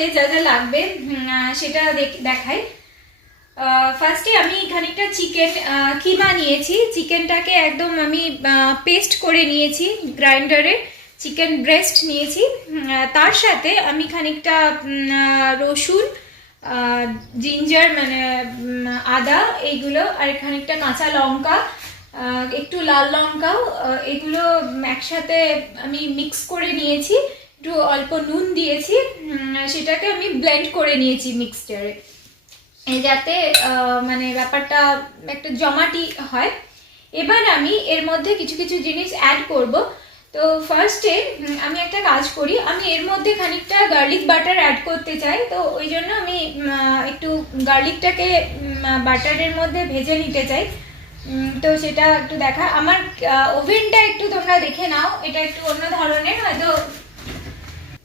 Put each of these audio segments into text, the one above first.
বানাতে যা যা লাগবে সেটা দেখাই। ফার্স্টে আমি খানিকটা চিকেন কিমা নিয়েছি। চিকেনটাকে একদম আমি পেস্ট করে নিয়েছি গ্রাইন্ডারে। চিকেন ব্রেস্ট নিয়েছি। তার সাথে আমি খানিকটা রসুন, জিঞ্জার মানে আদা এইগুলো, আর খানিকটা কাঁচা লঙ্কা, একটু লাল লঙ্কাও, এগুলো একসাথে আমি মিক্স করে নিয়েছি। একটু অল্প নুন দিয়েছি, সেটাকে আমি ব্লেন্ড করে নিয়েছি মিক্সচারে, যাতে মানে ব্যাপারটা একটা জমাটি হয়। এবার আমি এর মধ্যে কিছু কিছু জিনিস অ্যাড করব। তো ফার্স্টে আমি একটা কাজ করি, আমি এর মধ্যে খানিকটা গার্লিক বাটার অ্যাড করতে চাই। তো ওই জন্য আমি একটু গার্লিকটাকে বাটারের মধ্যে ভেজে নিতে চাই। তো সেটা একটু দেখা, আমার ওভেনটা একটু তোমরা দেখে নাও, এটা একটু অন্য ধরনের হয়তো।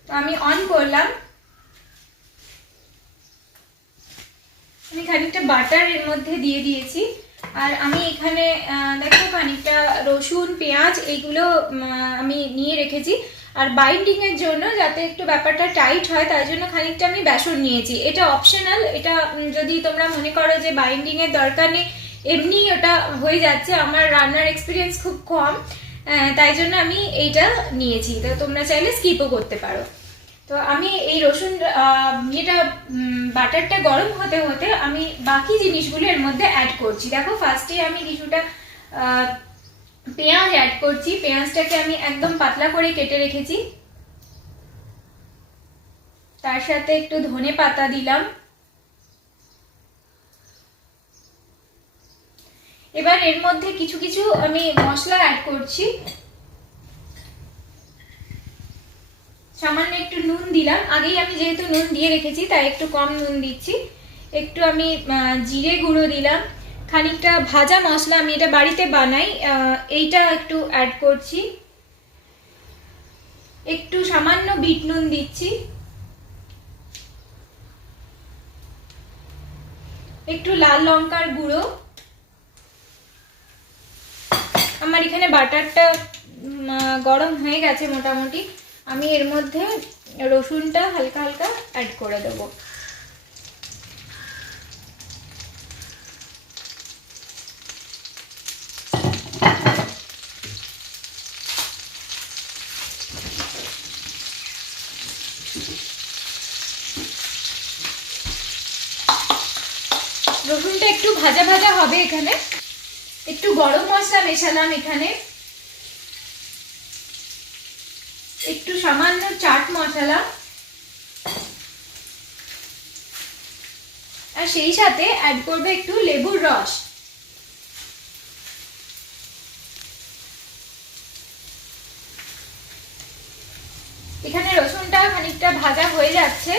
তো আমি অন করলাম, আমি খানিকটা বাটার এর মধ্যে দিয়ে দিয়েছি। আর আমি এখানে দেখো খানিকটা রসুন, পেঁয়াজ এইগুলো আমি নিয়ে রেখেছি। আর বাইন্ডিং এর জন্য যাতে একটু ব্যাপারটা টাইট হয় তার জন্য খানিকটা আমি বেসন নিয়েছি। এটা অপশনাল, এটা যদি তোমরা মনে করো যে বাইন্ডিং এর দরকার নেই, এমনি ওটা হয়ে যাচ্ছে। আমার রান্নার এক্সপিরিয়েন্স খুব কম, তাই জন্য আমি এইটা নিয়েছি। তো তোমরা চাইলে স্কিপও করতে পারো। তো আমি এই রসুন এটা বাটারটা গরম হতে হতে আমি বাকি জিনিসগুলো এর মধ্যে অ্যাড করছি। দেখো ফার্স্টে আমি কিছুটা পেঁয়াজ অ্যাড করছি। পেঁয়াজটাকে আমি একদম পাতলা করে কেটে রেখেছি। তার সাথে একটু ধনে পাতা দিলাম। এবার এর মধ্যে কিছু কিছু আমি মশলা অ্যাড করছি। সামান্য একটু নুন দিলাম, আগেই আমি যেহেতু নুন দিয়ে রেখেছি তাই একটু কম নুন দিচ্ছি। একটু আমি জিরে গুঁড়ো দিলাম। খানিকটা ভাজা মশলা, আমি এটা বাড়িতে বানাই, এইটা একটু অ্যাড করছি। একটু সামান্য বিট নুন দিচ্ছি। একটু লাল লঙ্কার গুঁড়ো। আমার এখানে বাটারটা গরম হয়ে গেছে মোটামুটি, আমি এর মধ্যে রসুনটা হালকা হালকা অ্যাড করে দেবো। রসুনটা একটু ভাজা ভাজা হবে। এখানে একটু গরম মশলা মেশালাম, এখানে একটু সামান্য চাট মশলা, আর সেই সাথে অ্যাড করবে একটু লেবুর রস। এখানে রসুনটা খানিকটা ভাজা হয়ে যাচ্ছে,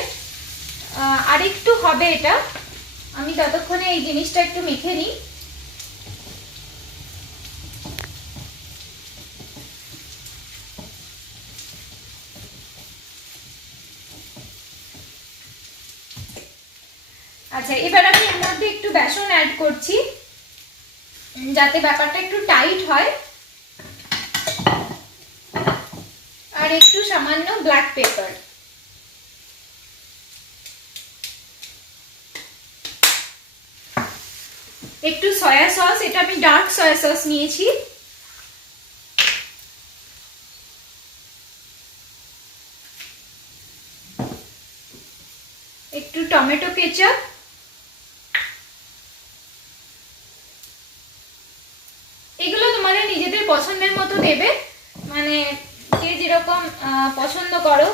আর একটু হবে এটা। আমি ততক্ষণে এই জিনিসটা একটু মেখে নিই। আচ্ছা, এবার আমি এর মধ্যে একটু বেসন অ্যাড করছি যাতে ব্যাপারটা একটু টাইট হয়, আর একটু সামান্য ব্ল্যাক পেপার। একটু সয়া সস, এটা আমি ডার্ক সয়া সস নিয়েছি। একটু টমেটো কেচাপ, এগুলো তোমাদের নিজেদের পছন্দের মতো দেবে, মানে যে যেরকম পছন্দ করো।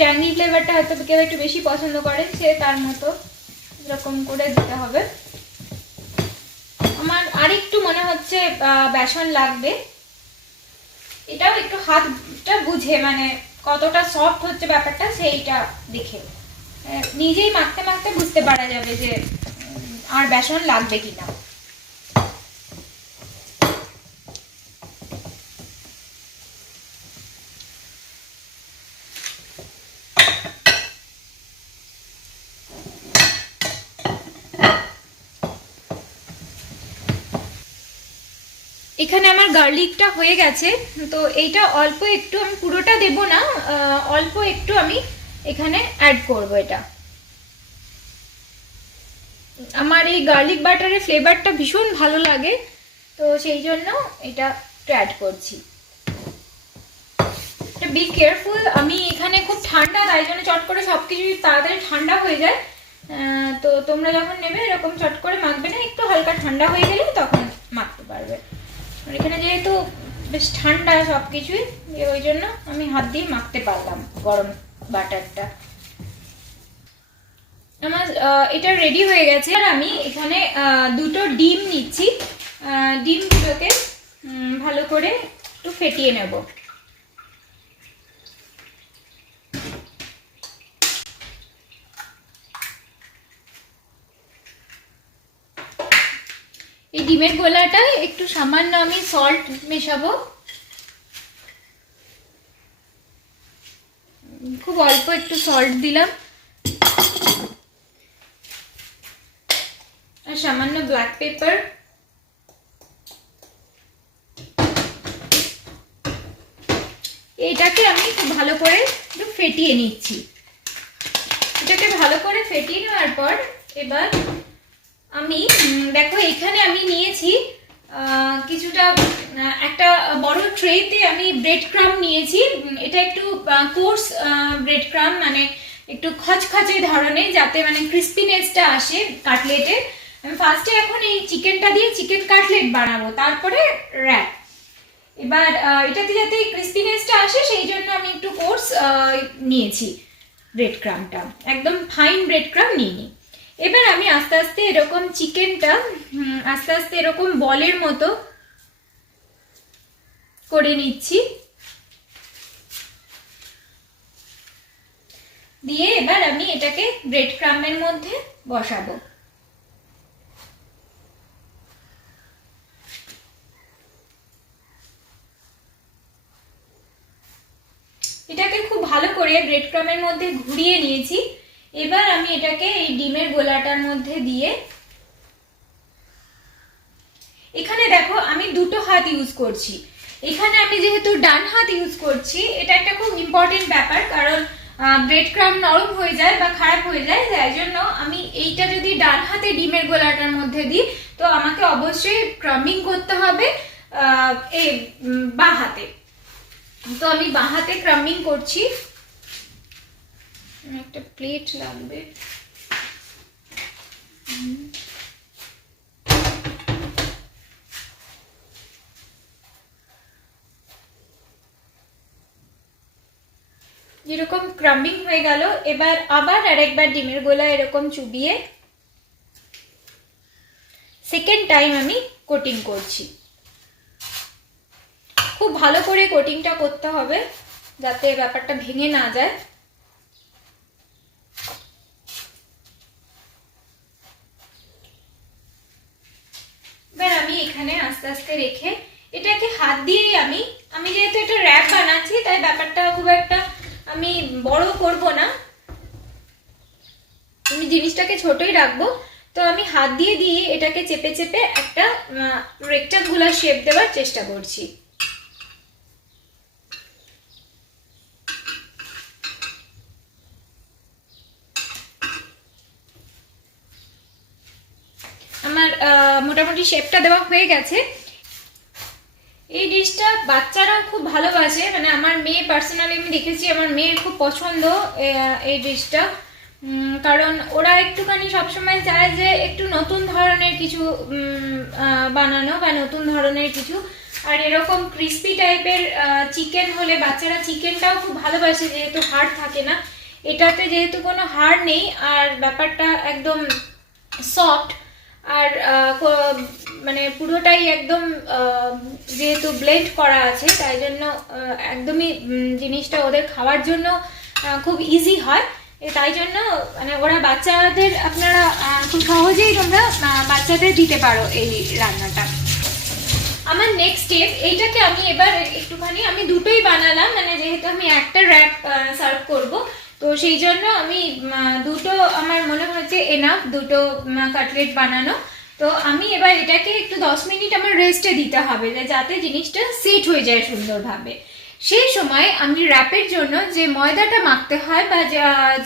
ট্যাঙ্গি ফ্লেভারটা হয়তো কেউ একটু বেশি পছন্দ করেন, সে তার মতো এরকম করে দিতে হবে। আমার আরেকটু মনে হচ্ছে বেসন লাগবে। এটাও একটু হাতটা বুঝে, মানে কতটা সফট হচ্ছে ব্যাপারটা সেইটা দেখে নিজেই মাখতে মাখতে বুঝতে পারা যাবে যে আর বেসন লাগবে কিনা। এখানে আমার গার্লিকটা হয়ে গেছে, তো এইটা অল্প একটু, আমি পুরোটা দেব না, অল্প একটু আমি এখানে অ্যাড করব। এটা আমার এই গার্লিক বাটারের ফ্লেভারটা ভীষণ ভালো লাগে, তো সেই জন্য এটা অ্যাড করছি। বি কেয়ারফুল, আমি এখানে খুব ঠান্ডা, তাই জন্য চট করে সব কিছু তাড়াতাড়ি ঠান্ডা হয়ে যায়। তো তোমরা যখন নেবে এরকম চট করে মাখবে না, একটু হালকা ঠান্ডা হয়ে গেলে তখন মাখতে পারবে। আর এখানে যেহেতু বেশ ঠান্ডা সব কিছুই, ওই জন্য আমি হাত দিয়ে মাখতে পারলাম গরম বাটারটা। আমার এটা রেডি হয়ে গেছে। আর আমি এখানে দুটো ডিম নিচ্ছি, ডিমগুলোকে ভালো করে একটু ফেটিয়ে নেব। এই ডিমের গোলাটায় একটু সামান্য আমি সল্ট মেশাবো, খুব অল্প একটু সল্ট দিলাম, আর সামান্য ব্ল্যাক পেপার। এটাকে আমি খুব ভালো করে একটু ফেটিয়ে নিচ্ছি। এটাকে ভালো করে ফেটিয়ে নেওয়ার পর এবার আমি দেখো এখানে আমি নিয়েছি কিছুটা, একটা বড় ট্রেতে আমি ব্রেড ক্রাম্ব নিয়েছি। এটা একটু কোর্স ব্রেড ক্রাম্ব, মানে একটু খচখচে ধরনের, যাতে মানে ক্রিস্পিনেসটা আসে কাটলেটে। আমি ফার্স্টে এখন এই চিকেনটা দিয়ে চিকেন কাটলেট বানাবো, তারপরে র্যাপ। এবার এটাতে যাতে ক্রিস্পিনেসটা আসে সেই জন্য আমি একটু কোর্স নিয়েছি ব্রেড ক্রাম্বটা, একদম ফাইন ব্রেড ক্রাম্ব নিইনি। এবার আমি আস্তে আস্তে এরকম চিকেনটা আস্তে আস্তে এরকম বলের মতো করে নিচ্ছি, দিয়ে এবার আমি এটাকে ব্রেড ক্রাম্বের মধ্যে বসাবো। এটাকে খুব ভালো করে ব্রেড ক্রাম্বের মধ্যে ঘুরিয়ে নিয়েছি। এবার আমি এটাকে এই ডিমের গোলাটার মধ্যে দিয়ে, এখানে দেখো আমি দুটো হাত ইউজ করছি। এখানে আমি যেহেতু ডান হাত ইউজ করছি, এটা একটা খুব ইম্পর্টেন্ট ব্যাপার, কারণ ব্রেড ক্রাম্ব নরম হয়ে যায় বা খারাপ হয়ে যায়, তাই জন্য আমি এইটা যদি ডান হাতে ডিমের গোলাটার মধ্যে দিই, তো আমাকে অবশ্যই ক্রাম্বিং করতে হবে এই বাঁ হাতে। তো আমি বাঁ হাতে ক্রাম্বিং করছি। একটা প্লেট লাগবে। যেরকম ক্রাম্বিং হয়ে গেল, এবার আবার আরেকবার ডিমের গোলা এরকম চুবিয়ে সেকেন্ড টাইম আমি কোটিং করছি। খুব ভালো করে কোটিংটা করতে হবে যাতে ব্যাপারটা ভেঙে না যায়। এবার আমি এখানে আস্তে আস্তে রেখে এটাকে হাত দিয়েই আমি যেহেতু এটা র্যাপ বানাচ্ছি, তাই ব্যাপারটা খুব একটা আমি বড় করব না, আমি জিনিসটাকে ছোটই রাখবো। তো আমি হাত দিয়ে দিয়ে এটাকে চেপে চেপে একটা রেক্টাঙ্গুলার শেপ দেওয়ার চেষ্টা করছি। আমার মোটামুটি শেপটা দেওয়া হয়ে গেছে। এই ডিশটা বাচ্চারাও খুব ভালোবাসে, মানে আমার মেয়ে পার্সোনালি আমি দেখেছি আমার মেয়ের খুব পছন্দ এই ডিশটা, কারণ ওরা একটুখানি সবসময় চায় যে একটু নতুন ধরনের কিছু বানানো বা নতুন ধরনের কিছু। আর এরকম ক্রিস্পি টাইপের চিকেন হলে বাচ্চারা চিকেনটাও খুব ভালোবাসে, যেহেতু হাড় থাকে না। এটাতে যেহেতু কোনো হাড় নেই আর ব্যাপারটা একদম সফট, আর মানে পুরোটাই একদম যেহেতু ব্লেন্ড করা আছে, তাই জন্য একদমই জিনিসটা ওদের খাওয়ার জন্য খুব ইজি হয়। তাই জন্য মানে ওরা বাচ্চাদের, আপনারা খুব সহজেই তোমরা বাচ্চাদের দিতে পারো এই রান্নাটা। আমার নেক্সট স্টেপ, এইটাকে আমি এবার একটুখানি, আমি দুটোই বানালাম, মানে যেহেতু আমি একটা র্যাপ সার্ভ করব, তো সেই জন্য আমি দুটো, আমার মনে হচ্ছে এনাফ দুটো কাটলেট বানানো। তো আমি এবার এটাকে একটু 10 মিনিট আমার রেস্টে দিতে হবে, যাতে জিনিসটা সেট হয়ে যায় সুন্দরভাবে। সেই সময় আমি র্যাপের জন্য যে ময়দাটা মাখতে হয় বা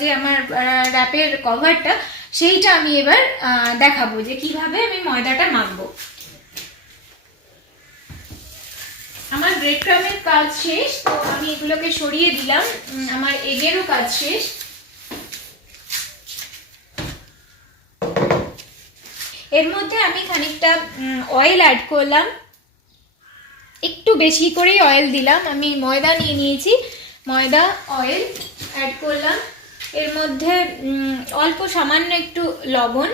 যে আমার র্যাপের কভারটা, সেইটা আমি এবার দেখাবো যে কিভাবে আমি ময়দাটা মাখবো। আমার ব্রেড ক্রামের কাজ শেষ, তো আমি এগুলোকে সরিয়ে দিলাম। আমার এগেরও কাজ শেষ। এর মধ্যে আমি খানিকটা অয়েল অ্যাড করলাম, একটু বেশি করেই অয়েল দিলাম। আমি ময়দা নিয়ে নিয়েছি, ময়দা অয়েল অ্যাড করলাম। এর মধ্যে অল্প সামান্য একটু লবণ,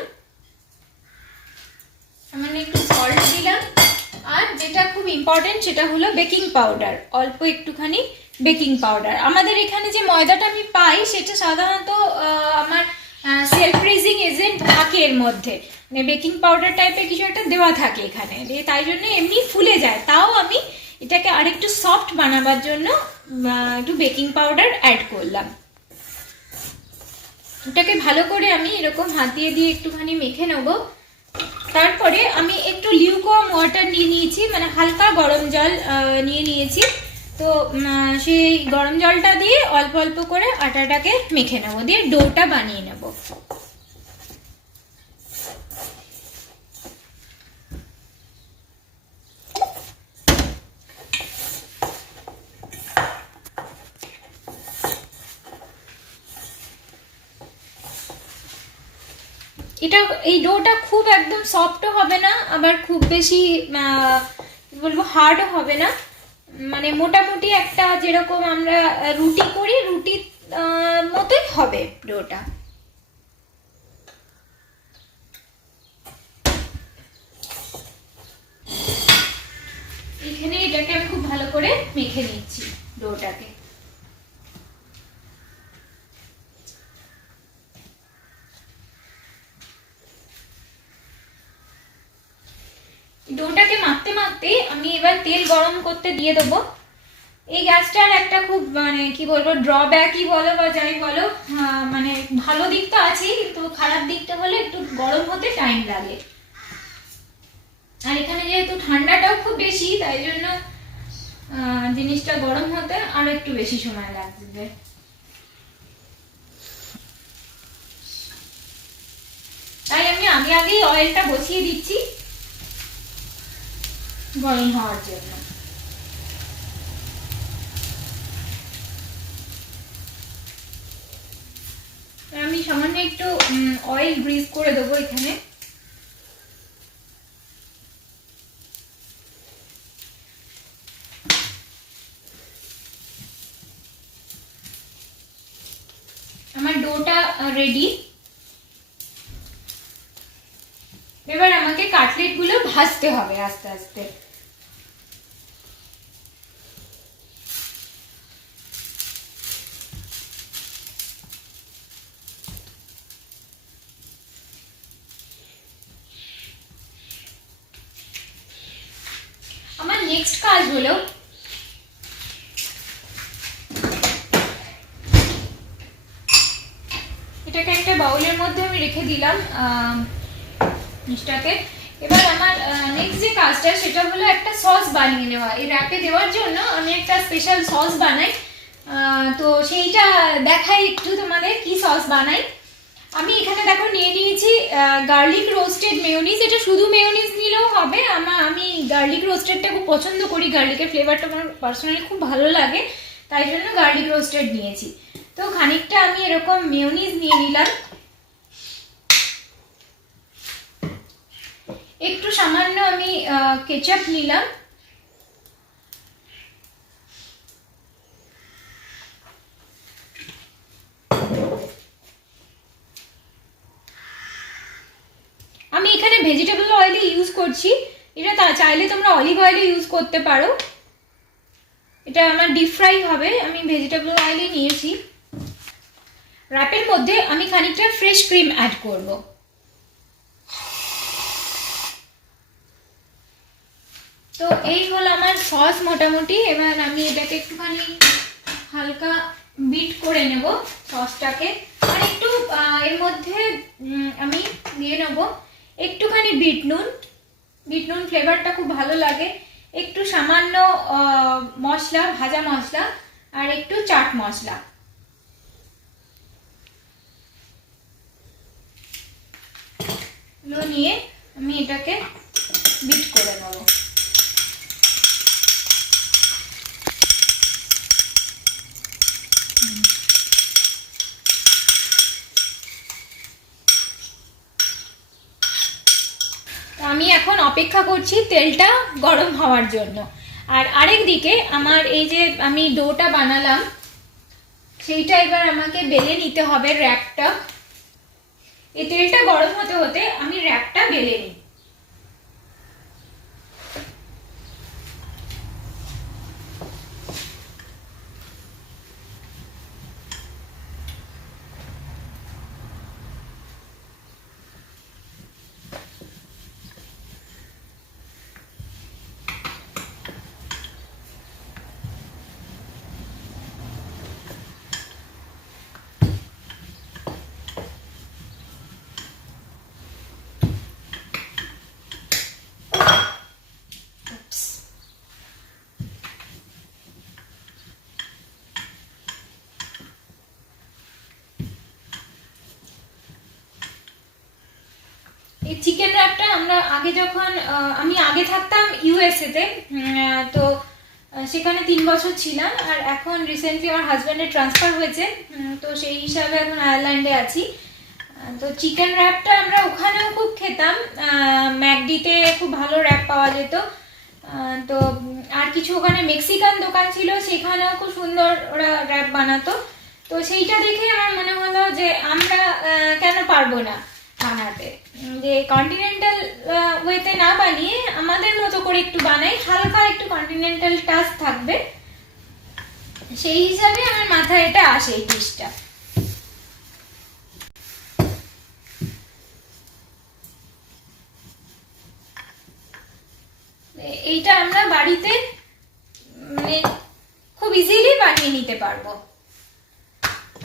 সামান্য একটু সল্ট দিলাম। আর যেটা খুব ইম্পর্টেন্ট সেটা হলো বেকিং পাউডার, অল্প একটুখানি বেকিং পাউডার। আমাদের এখানে যে ময়দাটা আমি পাই সেটা সাধারণত আমার সেলফ রেজিং এজেন্ট থাকে এর মধ্যে, মানে বেকিং পাউডার টাইপের কিছু একটা দেওয়া থাকে এখানে, তাই জন্য এমনি ফুলে যায়। তাও আমি এটাকে আরেকটু সফট বানাবার জন্য একটু বেকিং পাউডার অ্যাড করলাম। এটাকে ভালো করে আমি এরকম হাত দিয়ে একটুখানি মেখে নেব। তারপরে আমি একটু লিউকওয়ার্ম ওয়াটার নিয়ে নিয়েছি, মানে হালকা গরম জল নিয়ে নিয়েছি। তো সেই গরম জলটা দিয়ে অল্প অল্প করে আটাটাকে মেখে নেব, দিয়ে ডোটা বানিয়ে নেব। এই ডোটা খুব একদম সফটও হবে না, আবার খুব বেশি বলবো হার্ডও হবে না, মানে মোটামুটি একটা যেরকম আমরা রুটি করি রুটির মতোই হবে ডোটা। এখানে এটাকে আমি খুব ভালো করে মেখে নিচ্ছি ডোটাকে। ডোটাকে মাখতে মাখতে আমি এবার তেল গরম করতে দিয়ে দেবো। এই গ্যাসটার একটা খুব মানে কি বলবো ড্রব্যাকই বলো বা যাই বলো, মানে ভালো দিক তো আছেই, কিন্তু খারাপ দিকটা হলো একটু গরম হতে টাইম লাগে। আর এখানে যেহেতু ঠান্ডাটাও খুব বেশি, তাই জন্য জিনিসটা গরম হতে আরো একটু বেশি সময় লাগবে। তাই আমি আগেই অয়েলটা বসিয়ে দিচ্ছি গরম হওয়ার জন্য। আমি সামান্য একটু অয়েল গ্রিজ করে দেবো এখানে। আমার ডোটা রেডি। এবার আমাকে কাটলেট গুলো ভাজতে হবে আস্তে আস্তে। আমার নেক্সট কাজ হলো এটাকে একটা বাউলের মধ্যে আমি রেখে দিলাম জিনিসটাকে। এবার আমার নেক্সট যে কাজটা সেটা হলো একটা সস বানিয়ে নেওয়া। এই র্যাপে দেওয়ার জন্য আমি একটা স্পেশাল সস বানাই, তো সেইটা দেখাই একটু তোমাদের কি সস বানাই। আমি এখানে দেখো নিয়ে নিয়েছি গার্লিক রোস্টেড মেয়োনিজ। এটা শুধু মেয়োনিজ নিলেও হবে, আমি গার্লিক রোস্টেডটা খুব পছন্দ করি, গার্লিকের ফ্লেভারটা আমার পার্সোনালি খুব ভালো লাগে, তাই জন্য গার্লিক রোস্টেড নিয়েছি। তো খানিকটা আমি এরকম মেয়োনিজ নিয়ে নিলাম, একটু সামান্য আমি কেচাপ নিলাম, আমি এখানে ভেজিটেবল অয়েল ইউজ করছি। এটা চাইলে তোমরা অলিভ অয়েল ইউজ করতে পারো, এটা আমার ডিপ ফ্রাই হবে, আমি ভেজিটেবল অয়েলই নিয়েছি। র্যাপের মধ্যে আমি খানিকটা ফ্রেশ ক্রিম অ্যাড করব। তো এই হলো আমার সস মোটামুটি। এবার আমি এটাকে একটুখানি হালকা বিট করে নেব সসটাকে, আর একটু এর মধ্যে আমি দিয়ে নেব একটুখানি বিট নুন, বিট নুন ফ্লেভারটা খুব ভালো লাগে, একটু সামান্য মশলা, ভাজা মশলা, আর একটু চাট মশলা। নিয়ে আমি এটাকে বিট করে নেব। আমি এখন অপেক্ষা করছি তেলটা গরম হওয়ার জন্য। আর আরেক দিকে আমার এই যে আমি ডোটা বানালাম সেইটা এবার আমাকে বেলে নিতে হবে র্যাপটা। এই তেলটা গরম হতে হতে আমি র্যাপটা বেলে নিই। এই চিকেন র্যাপটা আমরা আগে যখন আমি আগে থাকতাম ইউএসএ তে, তো সেখানে 3 বছর ছিলাম, আর এখন রিসেন্টলি আমার হাজব্যান্ডের ট্রান্সফার হয়েছে, তো সেই হিসাবে এখন আয়ারল্যান্ডে আছি। তো চিকেন র্যাপটা আমরা ওখানেও খুব খেতাম, ম্যাকডিতে খুব ভালো র্যাপ পাওয়া যেত। তো আর কিছু ওখানে মেক্সিকান দোকান ছিল, সেখানেও খুব সুন্দর ওরা র্যাপ বানাতো। তো সেইটা দেখে আমার মনে হলো যে আমরা কেন পারবো না বানাতে, যে কন্টিনেন্টাল ওয়েতে না বানিয়ে আমাদের মতো করে একটু বানাই, হালকা একটু কন্টিনেন্টাল টাচ থাকবে, সেই হিসাবে আমার মাথায় এটা আসে এই ডিশটা। এইটা আমরা বাড়িতে মানে খুব ইজিলি বানিয়ে নিতে পারবো।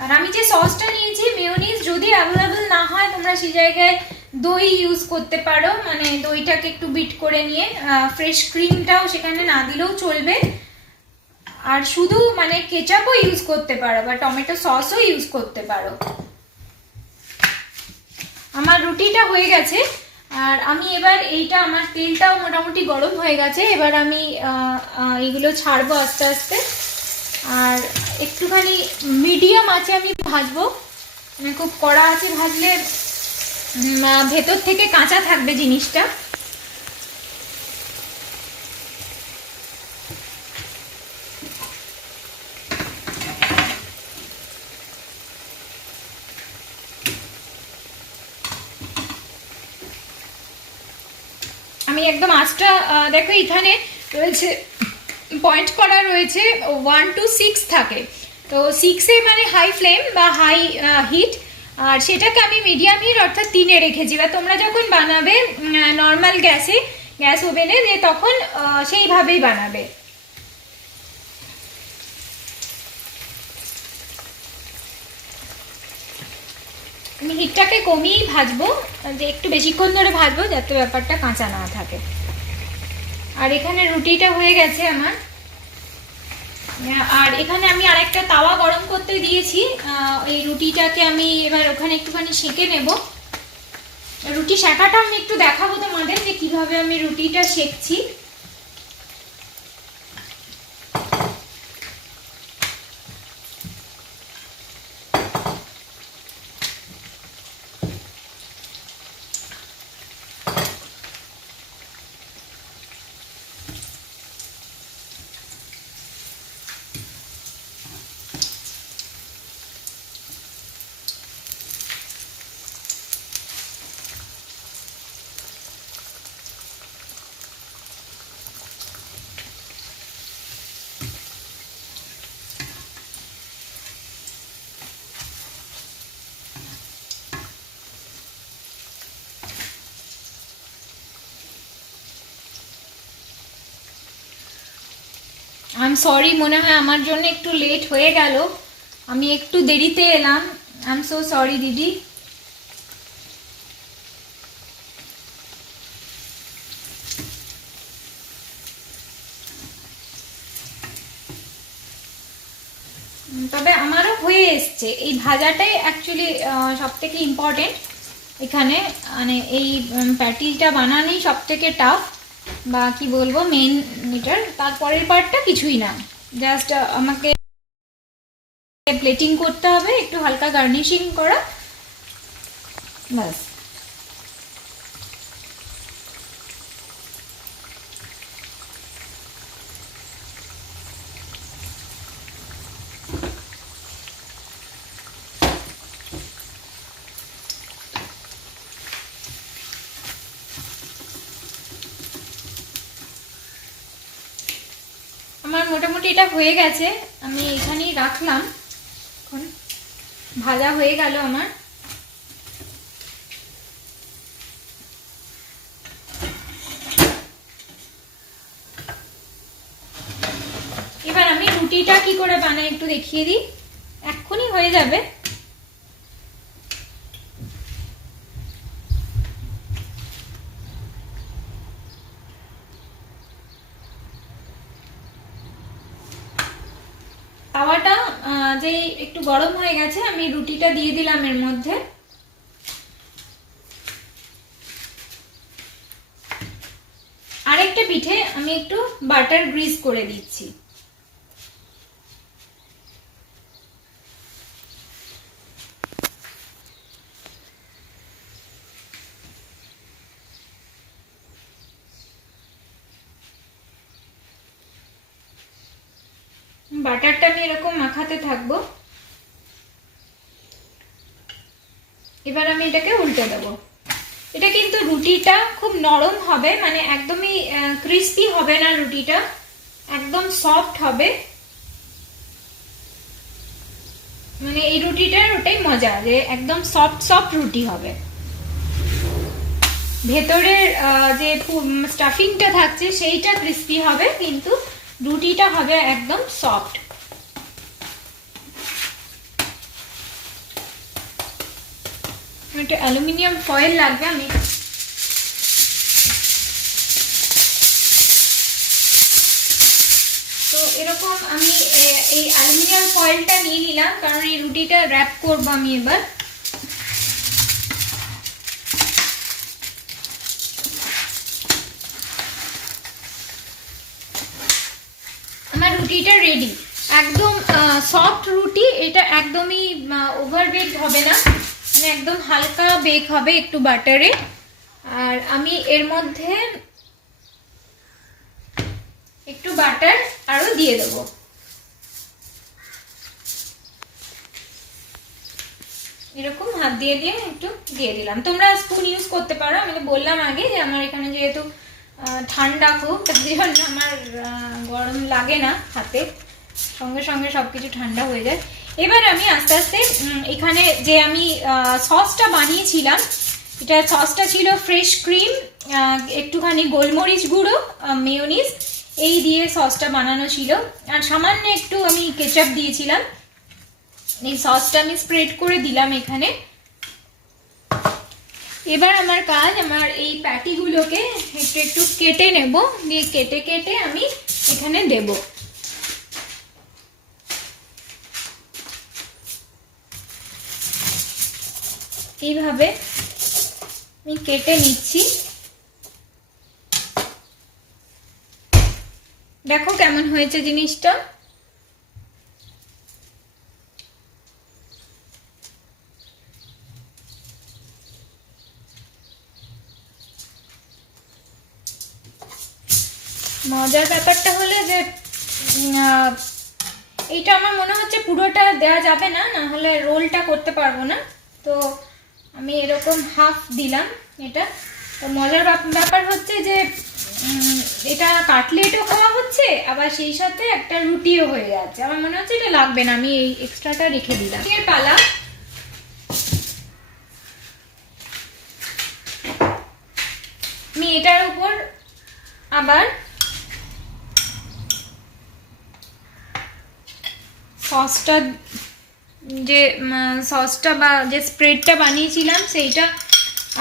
আর আমি যে সসটা নিয়েছি মেয়োনিজ, যদি অ্যাভেলেবল না হয় তোমরা সেই জায়গায় দই ইউজ করতে পারো, মানে দইটাকে একটু বিট করে নিয়ে, ফ্রেশ ক্রিমটাও সেখানে না দিলেও চলবে। আর শুধু মানে কেচাপও ইউজ করতে পারো বা টমেটো সসও ইউজ করতে পারো। আমার রুটিটা হয়ে গেছে, আর আমি এবার এইটা, আমার তেলটাও মোটামুটি গরম হয়ে গেছে, এবার আমি এইগুলো ছাড়বো আস্তে আস্তে। আর একটুখানি মিডিয়াম আছে আমি ভাজবো, মানে খুব কড়া আছে ভাজলে ভেতর থেকে কাঁচা থাকবে জিনিসটা। আমি একদম আঁচটা দেখো এখানে রয়েছে, পয়েন্ট করা রয়েছে 1 to 6 থাকে, তো 6-এ মানে হাই ফ্লেম বা হাই হিট, আর সেটাকে আমি মিডিয়াম হিট অর্থাৎ 3-এ রেখেছি। বা তোমরা যখন বানাবে নর্মাল গ্যাসে, গ্যাস ওভেনে, যে তখন সেইভাবেই বানাবে। আমি হিটটাকে কমিয়েই ভাজবো, যে একটু বেশিক্ষণ ধরে ভাজবো যাতে ব্যাপারটা কাঁচা না থাকে। আর এখানে রুটিটা হয়ে গেছে আমার। আর এখানে আমি আরেকটা তাওয়া গরম করতে দিয়েছি, এই রুটিটাকে আমি এবার ওখানে একটুখানি সেঁকে নেব। রুটি সেঁকাটা আমি একটু দেখাবো তোমাদের যে কিভাবে আমি রুটিটা সেঁকছি। আই এম সরি, মনে হয় আমার জন্য একটু লেট হয়ে গেল, আমি একটু দেরিতে এলাম। আই এম সো সরি দিদি। তবে আমারও হয়ে এসছে। এই ভাজাটাই অ্যাকচুয়ালি সবথেকে ইম্পর্টেন্ট এখানে, মানে এই প্যাটিটা বানানোই সবথেকে টাফ, বা কি বলবো মেন এটার। তারপরের পার্টটা কিছুই না, জাস্ট আমাকে প্লেটিং করতে হবে, একটু হালকা গার্নিশিং করা, ব্যাস। আমার মোটামুটি এটা হয়ে গেছে, আমি এখানেই রাখলাম। এখন ভাজা হয়ে গেল আমার। এবার আমি রুটিটা কি করে বানাই একটু দেখিয়ে দিই, এক্ষুনি হয়ে যাবে। তাওয়াটা যে একটু গরম হয়ে গেছে, আমি রুটিটা দিয়ে দিলাম এর মধ্যে। আরেকটা পিঠে আমি একটু বাটার গ্রিজ করে দিচ্ছি। বাটারটা আমি এরকম মাখাতে থাকবো। এবার আমি এটাকে উল্টে দেবো। এটা কিন্তু রুটিটা খুব নরম হবে, মানে একদমই ক্রিস্পি হবে না, রুটিটা একদম সফট হবে। মানে এই রুটিটার ওটাই মজা, যে একদম সফট সফট রুটি হবে। ভেতরের যে স্টাফিংটা থাকছে সেইটা ক্রিস্পি হবে, কিন্তু রুটিটা হবে একদম সফট। একটা অ্যালুমিনিয়াম ফয়েল লাগবে, আমি তো এরকম আমি এই অ্যালুমিনিয়াম ফয়েলটা নিয়ে নিলাম, কারণ এই রুটিটা র্যাপ করবো আমি এবার। আমার রুটিটা রেডি, একদম সফট রুটি। এটা একদমই ওভার বেকড হবে না, মানে একদম হালকা বেক হবে একটু বাটারে। আর আমি এর মধ্যে একটু বাটার আরো দিয়ে দেবো। এরকম হাত দিয়ে দিয়ে একটু দিয়ে দিলাম। তোমরা স্পুন ইউজ করতে পারো, আমি বললাম আগে যে আমার এখানে যেহেতু ঠান্ডা খুব, তার জন্য আমার গরম লাগে না হাতে, সঙ্গে সঙ্গে সবকিছু ঠান্ডা হয়ে যায়। এবার আমি আস্তে আস্তে এখানে যে আমি সসটা বানিয়েছিলাম, এটা সসটা ছিল ফ্রেশ ক্রিম, একটুখানি গোলমরিচ গুঁড়ো, মেয়োনিজ, এই দিয়ে সসটা বানানো ছিল। আর সামান্য একটু আমি কেচাপ দিয়েছিলাম। এই সসটা আমি স্প্রেড করে দিলাম এখানে। এবার আমার কাজ, আমার এই প্যাটিগুলোকে একটু একটু কেটে নেব, দিয়ে কেটে কেটে আমি এখানে দেব। এইভাবে আমি কেটে নিচ্ছি। দেখো কেমন হয়েছে জিনিসটা। মজার ব্যাপারটা হলো যে এইটা আমার মনে হচ্ছে পুরোটা দেওয়া যাবে না, না হলে রোলটা করতে পারবো না, তো আমি এরকম হাফ দিলাম এটা। তো মজার ব্যাপার হচ্ছে যে এটা কাটলেটও খাওয়া হচ্ছে, আবার সেই সাথে একটা রুটিও হয়ে যাচ্ছে। আমার মনে হচ্ছে এটা লাগবে না, আমি এই এক্সট্রাটা রেখে দিলাম। এর পালা। আমি এটার উপর আবার সসটা, যে সসটা বা যে স্প্রেডটা বানিয়েছিলাম সেইটা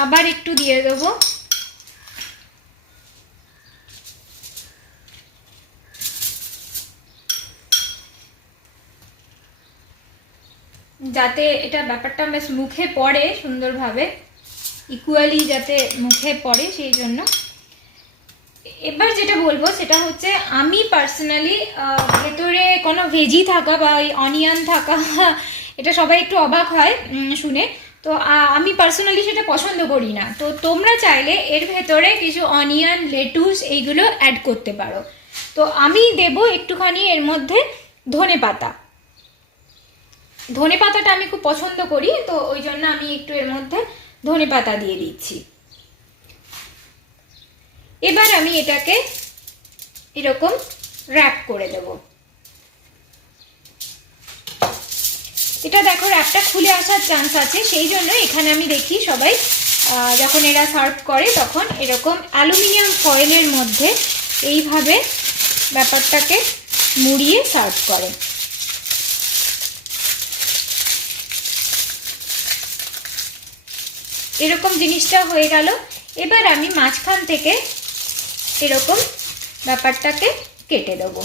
আবার একটু দিয়ে দেবো। যাতে এটা ব্যাপারটা বেশ মুখে পড়ে সুন্দরভাবে, ইকুয়ালি যাতে মুখে পড়ে সেই জন্য। এবার যেটা বলবো সেটা হচ্ছে আমি পার্সোনালি ভেতরে কোনো ভেজি থাকা বা ওই অনিয়ন থাকা এটা সবাই একটু অবাক হয় শুনে, তো আমি পার্সোনালি সেটা পছন্দ করি না। তো তোমরা চাইলে এর ভেতরে কিছু অনিয়ন, লেটুস এইগুলো অ্যাড করতে পারো। তো আমি দেব একটুখানি এর মধ্যে ধনে পাতা। ধনে পাতাটা আমি খুব পছন্দ করি, তো ওই জন্য আমি একটু এর মধ্যে ধনে পাতা দিয়ে দিচ্ছি। এবার আমি এটাকে এরকম র্যাপ করে দেব। এটা দেখো র্যাপটা খুলে আসার চান্স আছে, সেই জন্য এখানে আমি দেখি সবাই যখন এরা সার্ভ করে তখন এরকম অ্যালুমিনিয়াম ফয়েলের মধ্যে এইভাবে ব্যাপারটাকে মুড়িয়ে সার্ভ করে। এরকম জিনিসটা হয়ে গেল। এবার আমি মাঝখান থেকে এরকম ব্যাপারটাকে কেটে দেবো।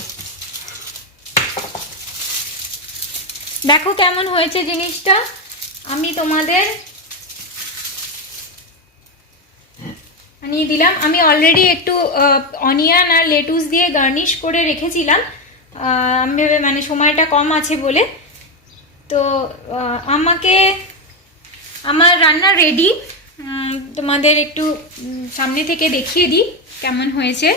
দেখো কেমন হয়েছে জিনিসটা। আমি তোমাদের আনিয়ে দিলাম। আমি অলরেডি একটু অনিয়ন আর লেটুস দিয়ে গার্নিশ করে রেখেছিলাম, আমি ভেবে মানে সময়টা কম আছে বলে। তো আমার রান্না রেডি, তোমাদের একটু সামনে থেকে দেখিয়ে দিই কেমন হয়েছে।